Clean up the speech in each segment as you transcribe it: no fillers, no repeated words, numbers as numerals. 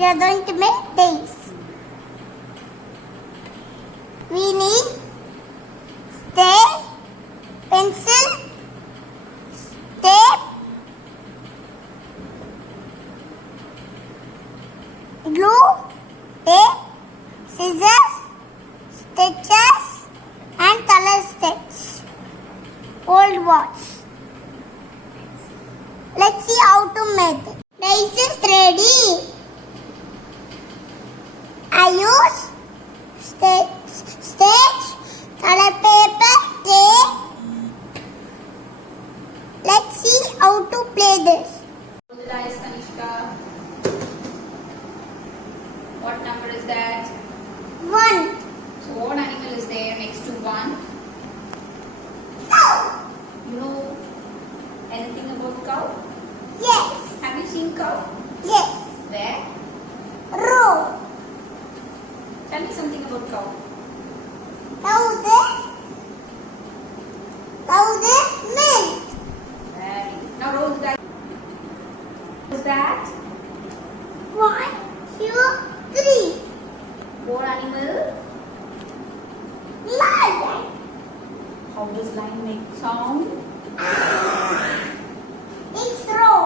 We are going to make days. We need tape, pencil, tape, glue, tape, scissors, stitches and color stitch. Old watch. Let's see how to make it. Days is ready. I use stitch, color paper, tape. Let's see how to play this. Close the eyes, Kanishka. What number is that? 1. So what animal is there next to 1? Cow. You know anything about cow? Yes. Have you seen cow? Yes. Where? Row. Tell me something about cow. Cow this. Cow this milk. Very good. Now roll the dice. What is that? 1, 2, 3. What animal? Lion. How does lion make sound? It's row.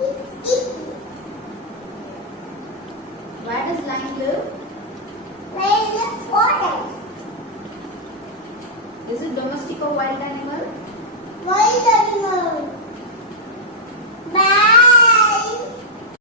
It's icky. Where does lion live? Where is the forest? Is it domestic or wild animal?